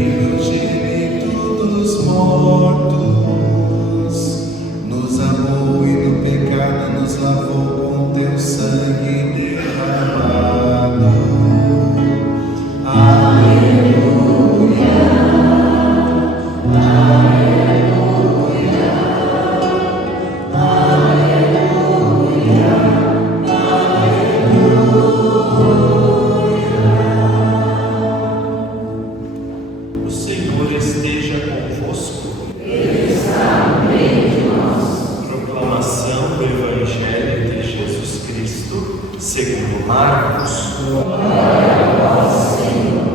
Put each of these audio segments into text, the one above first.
primogênito dos mortos, nos amou e do pecado nos lavou com teu sangue derramado. Aleluia, aleluia, aleluia, aleluia. O Senhor esteja convosco. Ele está no meio de nós. Proclamação do Evangelho de Jesus Cristo, segundo Marcos. Glória a vós, Senhor.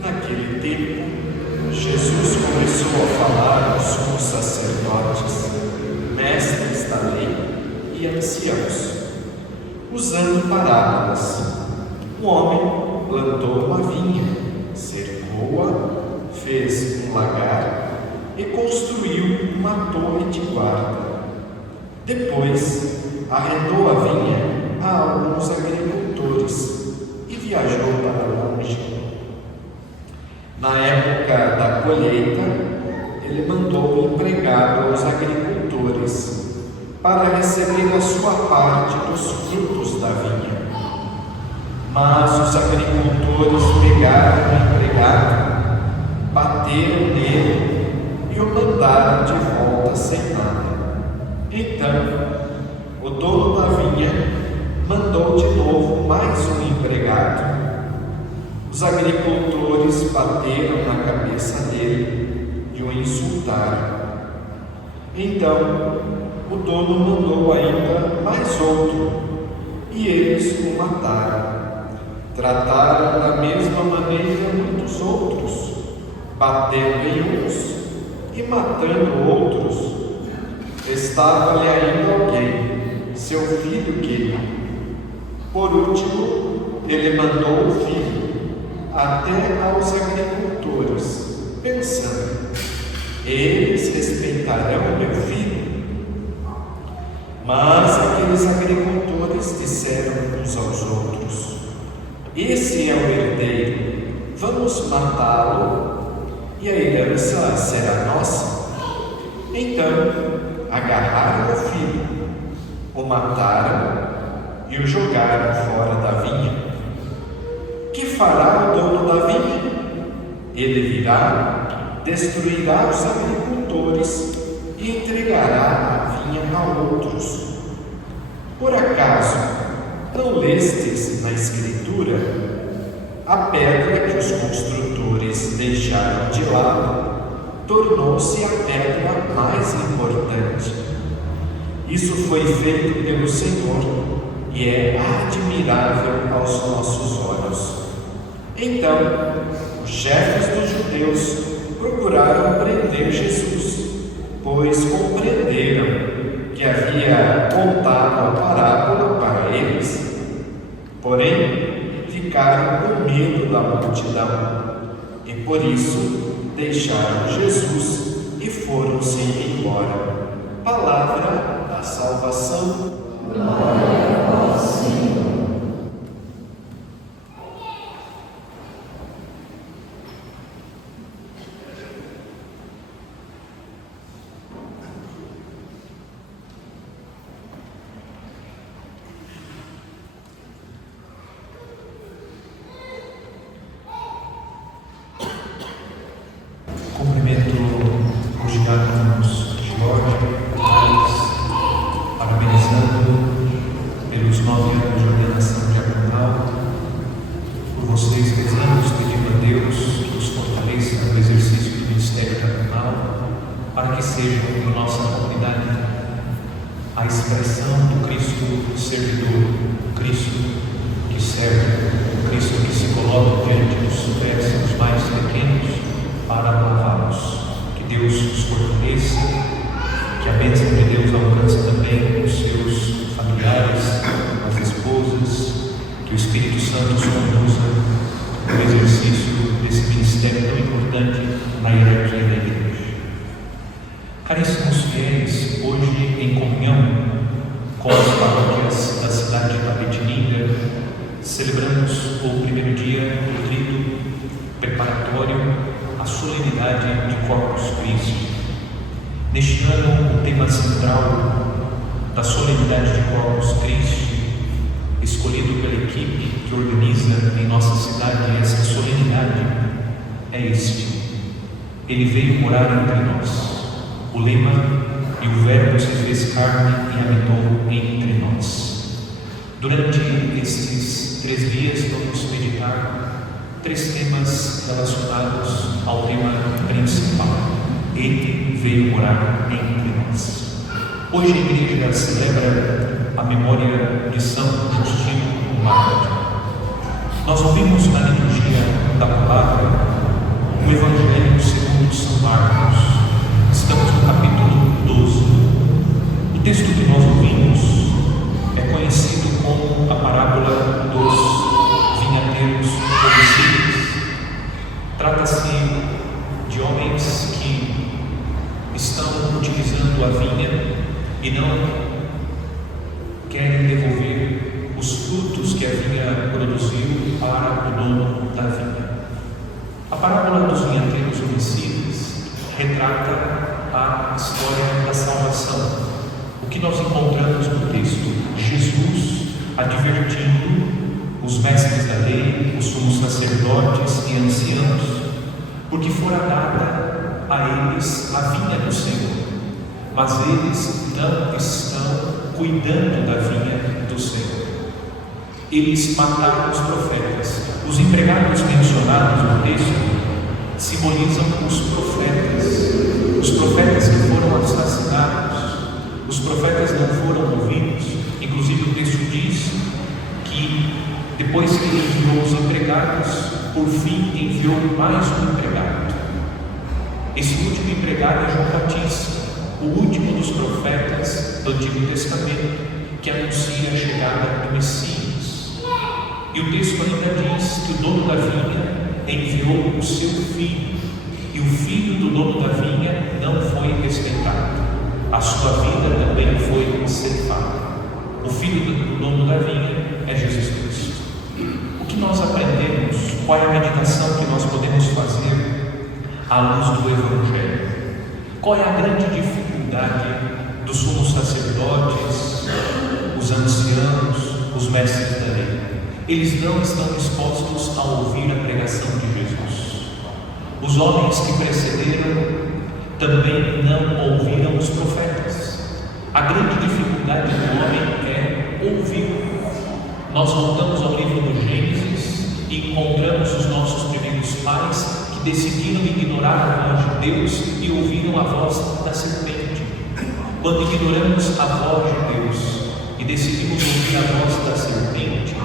Naquele tempo, Jesus começou a falar aos sumos sacerdotes, mestres da lei e anciãos, usando parábolas. Um homem plantou uma vinha, cercou-a, fez um lagar e construiu uma torre de guarda. Depois, arrendou a vinha a alguns agricultores e viajou para longe. Na época da colheita, ele mandou um empregado aos agricultores para receber a sua parte dos frutos da vinha. Mas os agricultores pegaram o empregado, bateram nele e o mandaram de volta sem nada. Então, o dono da vinha mandou de novo mais um empregado. Os agricultores bateram na cabeça dele e o insultaram. Então, o dono mandou ainda mais outro, e eles o mataram. Trataram da mesma maneira muitos outros, batendo em uns e matando outros. Restava-lhe ainda alguém, seu filho querido. Por último, ele mandou o filho até aos agricultores, pensando: eles respeitarão meu filho. Mas aqueles agricultores disseram uns aos outros: esse é o herdeiro, vamos matá-lo e a herança será nossa. Então agarraram o filho, o mataram e o jogaram fora da vinha. Que fará o dono da vinha? Ele virá, destruirá os agricultores e entregará a vinha a outros. Por acaso não lestes na Escritura? A pedra que os construtores deixaram de lado tornou-se a pedra mais importante. Isso foi feito pelo Senhor e é admirável aos nossos olhos. Então, os chefes dos judeus procuraram prender Jesus, pois compreenderam que havia contado a parábola para eles. Porém, ficaram com medo da multidão e por isso deixaram Jesus e foram-se embora. Palavra da salvação. Glória a vós, Senhor. Cumprimento os diáconos Jorge, Thales, parabenizando pelos 9 anos de ordenação diaconal, por vocês rezamos, pedindo a Deus que os fortaleça no exercício do ministério diaconal, para que sejam em nossa comunidade a expressão do Cristo servidor, o Cristo que serve, o Cristo que se coloca diante dos subversos mais pequenos para lavá-los. Que Deus os fortaleça, que a bênção de Deus alcance também os seus familiares, as esposas, que o Espírito Santo nos conduza no exercício desse ministério tão importante na hierarquia da Igreja. Caríssimos fiéis, hoje em comunhão com as paróquias da cidade de Tapetininga, celebramos o primeiro dia do rito preparatório à solenidade de Corpus Christi. Neste ano, o tema central da solenidade de Corpus Christi, escolhido pela equipe que organiza em nossa cidade esta solenidade, é este: Ele veio morar entre nós. O lema: e o Verbo se fez carne e habitou entre nós. Durante estes 3 dias vamos meditar 3 temas relacionados ao tema principal: Ele veio morar entre nós. Hoje a igreja celebra a memória de São Justino Mártir. Nós ouvimos na liturgia da palavra o Evangelho segundo São Marcos. Estamos no capítulo 12. O texto que nós ouvimos é conhecido como a parábola dos vinhateiros homicidas. Trata-se de homens que estão utilizando a vinha e não querem devolver os frutos que a vinha produziu para o dono da vinha. A parábola dos vinhateiros homicidas retrata a história da salvação. O que nós encontramos no texto? Jesus advertindo os mestres da lei, os sumos sacerdotes e anciãos, porque fora dada a eles a vinha do Senhor, mas eles não estão cuidando da vinha do Senhor. Eles mataram os profetas. Os empregados mencionados no texto simbolizam os profetas que foram assassinados. Os profetas não foram ouvidos. Inclusive o texto diz que depois que ele enviou os empregados, por fim enviou mais um empregado. Esse último empregado é João Batista, o último dos profetas do Antigo Testamento, que anuncia a chegada do Messias. E o texto ainda diz que o dono da vinha enviou o seu filho, e o filho do dono da vinha não foi respeitado. A sua vida também foi ceifada. O filho do dono da vinha é Jesus Cristo. O que nós aprendemos? Qual é a meditação que nós podemos fazer à luz do Evangelho? Qual é a grande dificuldade dos sumos sacerdotes, os anciãos, os mestres da lei? Eles não estão dispostos a ouvir a pregação de Jesus. Os homens que precederam também não ouviram os profetas. A grande dificuldade do homem é ouvir. Nós voltamos ao livro do Gênesis e encontramos os nossos primeiros pais que decidiram ignorar a voz de Deus e ouviram a voz da serpente. Quando ignoramos a voz de Deus e decidimos ouvir a voz da serpente,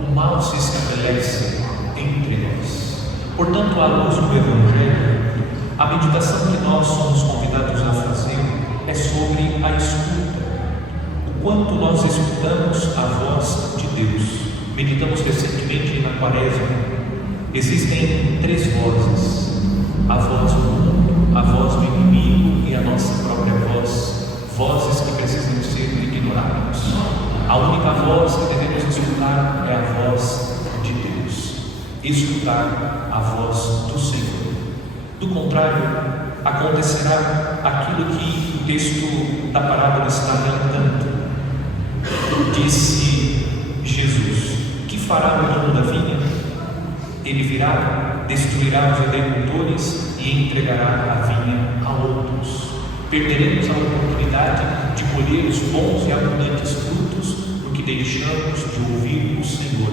o mal se estabelece entre nós. Portanto, à luz do Evangelho, a meditação que nós somos convidados a fazer é sobre a escuta. O quanto nós escutamos a voz de Deus. Meditamos recentemente na Quaresma. Existem 3 vozes: a voz do mundo, a voz do inimigo e a nossa própria voz. Vozes que precisam ser ignoradas. A única voz que devemos escutar é a voz de Deus. Escutar a voz do Senhor. Do contrário, acontecerá aquilo que o texto da parábola está relatando. Disse Jesus: que fará o dono da vinha? Ele virá, destruirá os agricultores e entregará a vinha a outros. Perderemos a oportunidade de colher os bons e abundantes frutos porque deixamos de ouvir o Senhor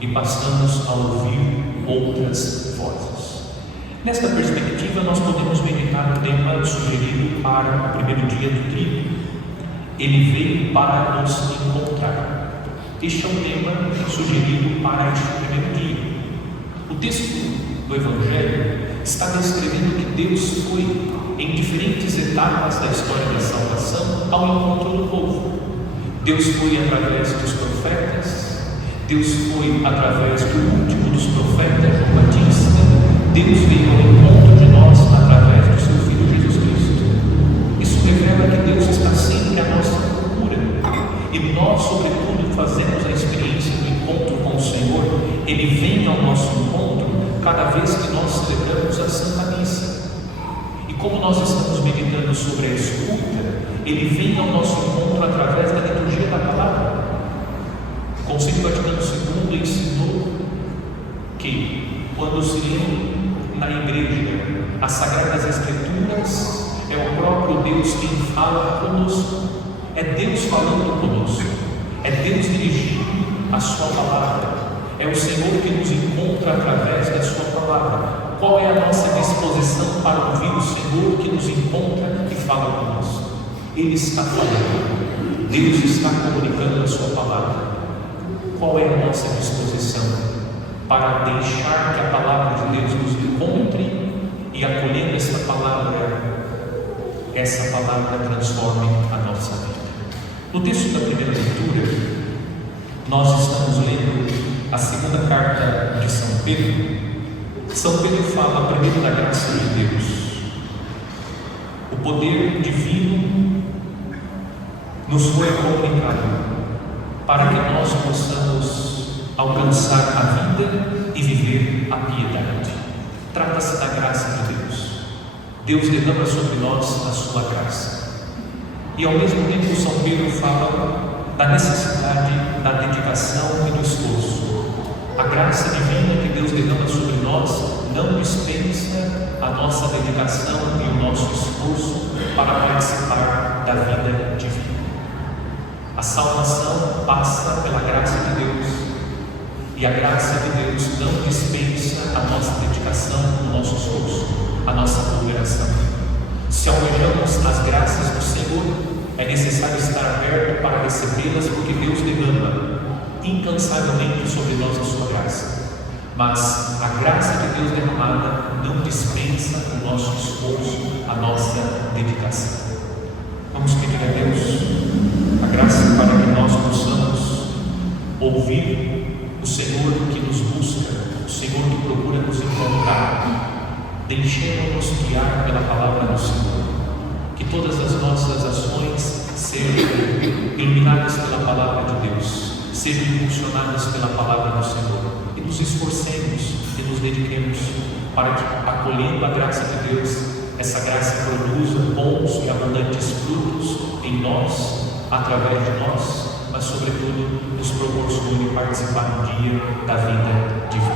e passamos a ouvir outras vozes. Nesta perspectiva, nós podemos meditar no tema sugerido para o primeiro dia do trigo. Ele veio para nos encontrar. Este é o tema sugerido para este primeiro dia. O texto do Evangelho está descrevendo que Deus foi em diferentes etapas da história da salvação ao encontro do povo. Deus foi através dos profetas, Deus foi através do último dos profetas, João Batista. Deus veio ao encontro de nós através do seu Filho Jesus Cristo. Isso revela que Deus está sempre à nossa procura. E nós, sobretudo, fazemos a experiência do encontro com o Senhor. Ele vem ao nosso encontro cada vez que nós celebramos a Santa Missa. E como nós estamos meditando sobre a escuta, ele vem ao nosso encontro através da liturgia da palavra. O Concílio Vaticano II ensinou que quando se lê na igreja as Sagradas Escrituras, é o próprio Deus quem fala conosco. É Deus falando conosco. É Deus dirigindo a sua palavra. É o Senhor que nos encontra através da sua palavra. Qual é a nossa disposição para ouvir o Senhor que nos encontra e fala conosco? Ele está falando. Deus está comunicando a sua palavra. Qual é a nossa disposição para deixar que a palavra de Deus nos encontre e, acolhendo essa palavra transforme a nossa vida? No texto da primeira leitura, nós estamos lendo a segunda carta de São Pedro. São Pedro fala primeiro da graça de Deus. O poder divino nos foi comunicado para que nós possamos alcançar a vida e viver a piedade. Trata-se da graça de Deus. Deus derrama sobre nós a sua graça. E ao mesmo tempo São Pedro fala da necessidade da dedicação e do esforço. A graça divina que Deus derrama sobre nós não dispensa a nossa dedicação e o nosso esforço para participar da vida divina. A salvação passa pela graça de Deus, e a graça de Deus não dispensa a nossa dedicação, o nosso esforço, a nossa cooperação. Se almejamos as graças do Senhor, é necessário estar aberto para recebê-las, porque Deus derrama incansavelmente sobre nós a sua graça. Mas a graça de Deus derramada não dispensa o nosso esforço, a nossa dedicação. Vamos pedir a Deus a graça para que nós possamos ouvir o Senhor que nos busca, o Senhor que procura nos encontrar. Deixemos-nos guiar pela palavra do Senhor. Que todas as nossas ações sejam iluminadas pela palavra de Deus, sejam impulsionadas pela palavra do Senhor, e nos esforcemos e nos dediquemos para que, acolhendo a graça de Deus, essa graça produza bons e abundantes frutos em nós, através de nós, mas sobretudo nos proporcione participar um dia da vida divina.